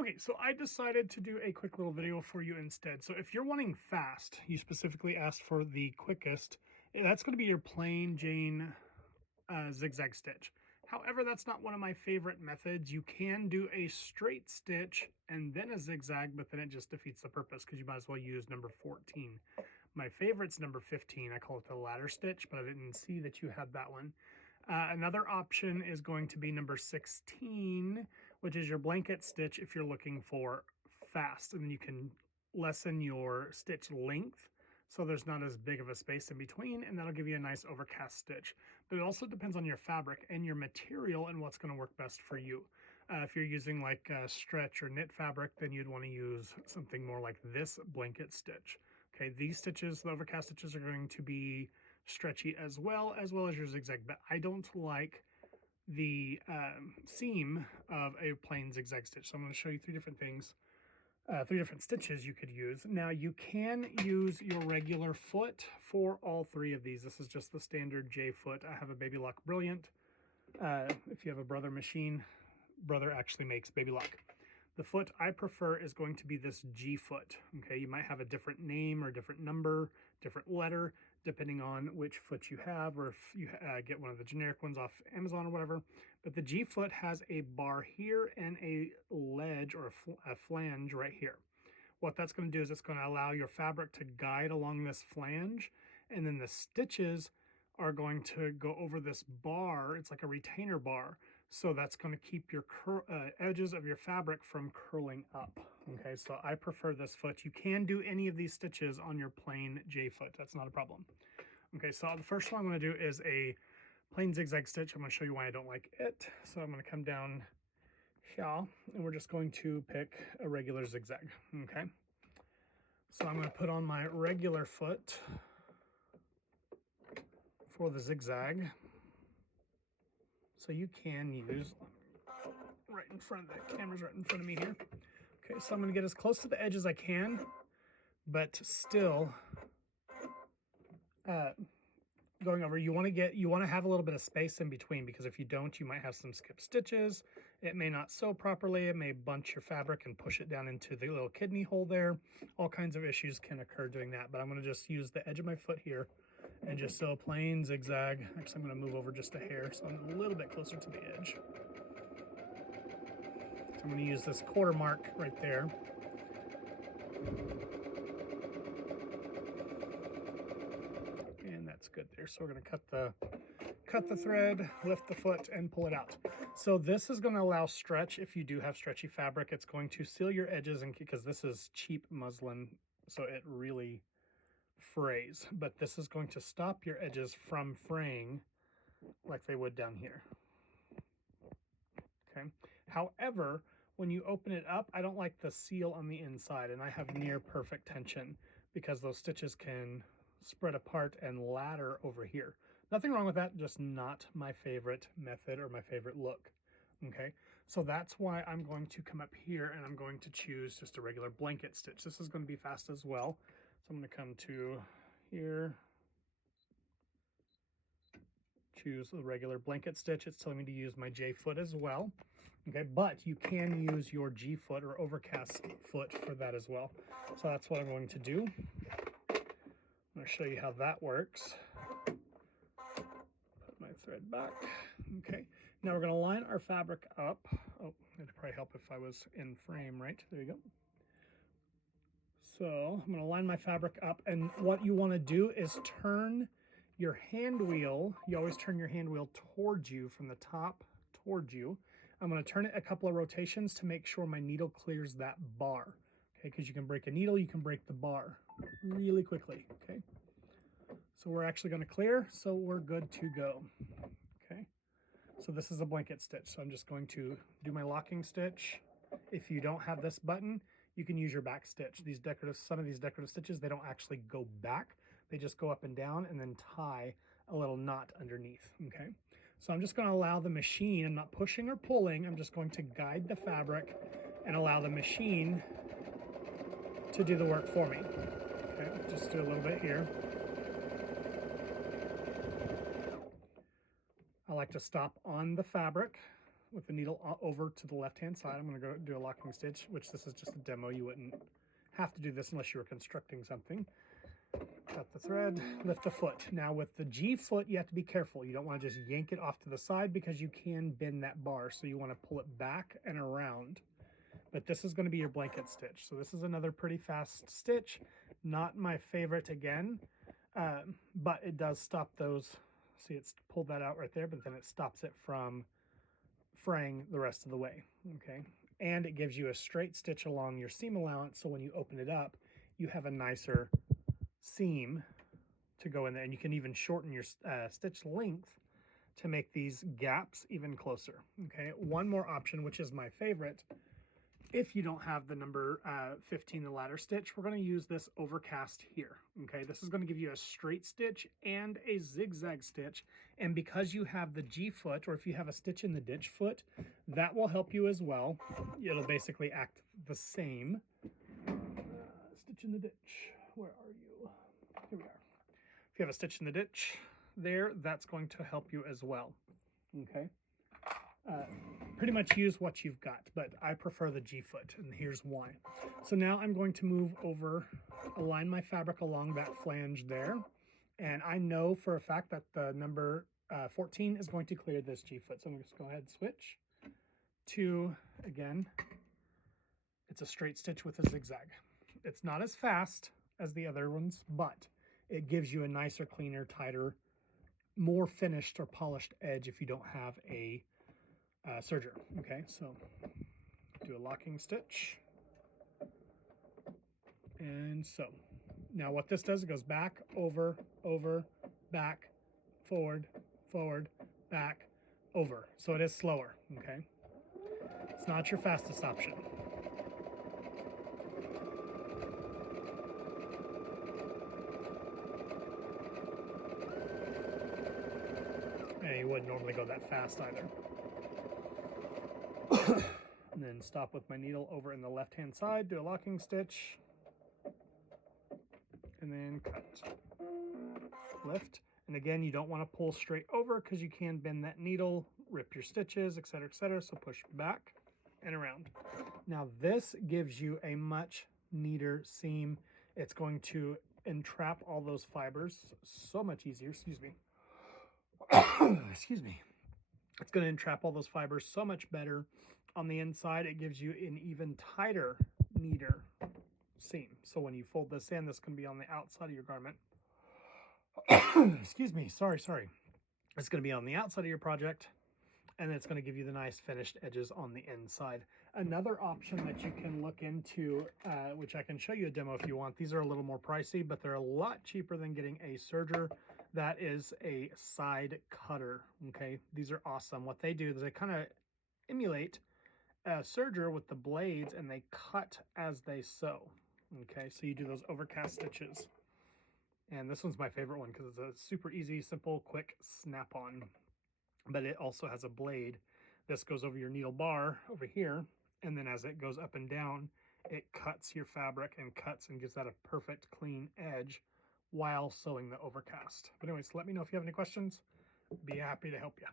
Okay, so I decided to do a quick little video for you instead. So if you're wanting fast, you specifically asked for the quickest, that's going to be your plain Jane zigzag stitch. However, that's not one of my favorite methods. You can do a straight stitch and then a zigzag, but then it just defeats the purpose because you might as well use number 14. My favorite's number 15. I call it the ladder stitch, but I didn't see that you had that one. Another option is going to be number 16, which is your blanket stitch if you're looking for fast. And then you can lessen your stitch length so there's not as big of a space in between, and that'll give you a nice overcast stitch. But it also depends on your fabric and your material and what's going to work best for you. If you're using like stretch or knit fabric, then you'd want to use something more like this blanket stitch. Okay, these stitches, the overcast stitches, are going to be stretchy as well as your zigzag, but I don't like the seam of a plain zigzag stitch. So I'm going to show you three different things, three different stitches you could use. Now you can use your regular foot for all three of these. This is just the standard J foot. I have a Baby Lock Brilliant. If you have a Brother machine, Brother actually makes Baby Lock. The foot I prefer is going to be this G foot. Okay, you might have a different name or different number, different letter, depending on which foot you have, or if you get one of the generic ones off Amazon or whatever. But the G foot has a bar here and a ledge or a flange right here. What that's going to do is it's going to allow your fabric to guide along this flange, and then the stitches are going to go over this bar. It's like a retainer bar. So that's going to keep your edges of your fabric from curling up. Okay, so I prefer this foot. You can do any of these stitches on your plain J foot. That's not a problem. Okay, so the first one I'm going to do is a plain zigzag stitch. I'm going to show you why I don't like it. So I'm going to come down here, and we're just going to pick a regular zigzag. Okay, so I'm going to put on my regular foot for the zigzag. So you can use, right in front of the camera's right in front of me here. Okay, so I'm going to get as close to the edge as I can, but still going over. You want to have a little bit of space in between, because if you don't, you might have some skipped stitches. It may not sew properly. It may bunch your fabric and push it down into the little kidney hole there. All kinds of issues can occur doing that, but I'm going to just use the edge of my foot here and just sew a plain zigzag. Actually, I'm going to move over just a hair so I'm a little bit closer to the edge. So I'm going to use this quarter mark right there. And that's good there. So we're going to cut the thread, lift the foot, and pull it out. So this is going to allow stretch. If you do have stretchy fabric, it's going to seal your edges, and because this is cheap muslin, so it really frays, but this is going to stop your edges from fraying like they would down here. Okay, however, when you open it up, I don't like the seal on the inside, and I have near perfect tension because those stitches can spread apart and ladder over here. Nothing wrong with that, just not my favorite method or my favorite look. Okay, so that's why I'm going to come up here and I'm going to choose just a regular blanket stitch. This is going to be fast as well. So I'm going to come to here, choose the regular blanket stitch. It's telling me to use my J foot as well. Okay, but you can use your G foot or overcast foot for that as well. So that's what I'm going to do. I'm going to show you how that works. Put my thread back. Okay, now we're going to line our fabric up. Oh, it'd probably help if I was in frame, right? There you go. So I'm going to line my fabric up, and what you want to do is turn your hand wheel. You always turn your hand wheel towards you, from the top towards you. I'm going to turn it a couple of rotations to make sure my needle clears that bar. Okay, because you can break a needle, you can break the bar really quickly. Okay, so we're actually going to clear, so we're good to go. Okay, so this is a blanket stitch. So I'm just going to do my locking stitch. If you don't have this button, you can use your back stitch. Some of these decorative stitches, they don't actually go back. They just go up and down and then tie a little knot underneath, okay? So I'm just gonna allow the machine, I'm not pushing or pulling, I'm just going to guide the fabric and allow the machine to do the work for me. Okay, just do a little bit here. I like to stop on the fabric with the needle over to the left-hand side. I'm going to go do a locking stitch, which this is just a demo. You wouldn't have to do this unless you were constructing something. Cut the thread, lift the foot. Now with the G foot, you have to be careful. You don't want to just yank it off to the side because you can bend that bar. So you want to pull it back and around. But this is going to be your blanket stitch. So this is another pretty fast stitch. Not my favorite again, but it does stop those. See, it's pulled that out right there, but then it stops it from fraying the rest of the way, okay? And it gives you a straight stitch along your seam allowance, so when you open it up, you have a nicer seam to go in there, and you can even shorten your stitch length to make these gaps even closer, okay? One more option, which is my favorite, if you don't have the number 15, the ladder stitch, we're going to use this overcast here, okay? This is going to give you a straight stitch and a zigzag stitch, and because you have the G foot, or if you have a stitch in the ditch foot, that will help you as well. It'll basically act the same. Stitch in the ditch, where are you? Here we are. If you have a stitch in the ditch there, that's going to help you as well, okay? Pretty much use what you've got, but I prefer the G foot, and here's why. So now I'm going to move over, align my fabric along that flange there, and I know for a fact that the number 14 is going to clear this G foot. So I'm going to just go ahead and switch to, again, it's a straight stitch with a zigzag. It's not as fast as the other ones, but it gives you a nicer, cleaner, tighter, more finished or polished edge if you don't have a serger. Okay, so do a locking stitch, and so now what this does, it goes back, over, over, back, forward, forward, back, over. So it is slower. Okay, it's not your fastest option. And you wouldn't normally go that fast either. And then stop with my needle over in the left hand side, do a locking stitch, and then cut, lift. And again, you don't want to pull straight over because you can bend that needle, rip your stitches, etc., etc. So push back and around. Now this gives you a much neater seam. It's going to entrap all those fibers so much easier. Excuse me. Excuse me. It's going to entrap all those fibers so much better. On the inside, it gives you an even tighter, neater seam. So when you fold this in, this can be on the outside of your garment. Excuse me, sorry. It's going to be on the outside of your project, and it's going to give you the nice finished edges on the inside. Another option that you can look into, which I can show you a demo if you want. These are a little more pricey, but they're a lot cheaper than getting a serger. That is a side cutter, okay? These are awesome. What they do is they kind of emulate a serger with the blades, and they cut as they sew, okay? So you do those overcast stitches. And this one's my favorite one because it's a super easy, simple, quick snap-on. But it also has a blade. This goes over your needle bar over here, and then as it goes up and down, it cuts your fabric and cuts and gives that a perfect clean edge while sewing the overcast. But anyways, let me know if you have any questions. Be happy to help you.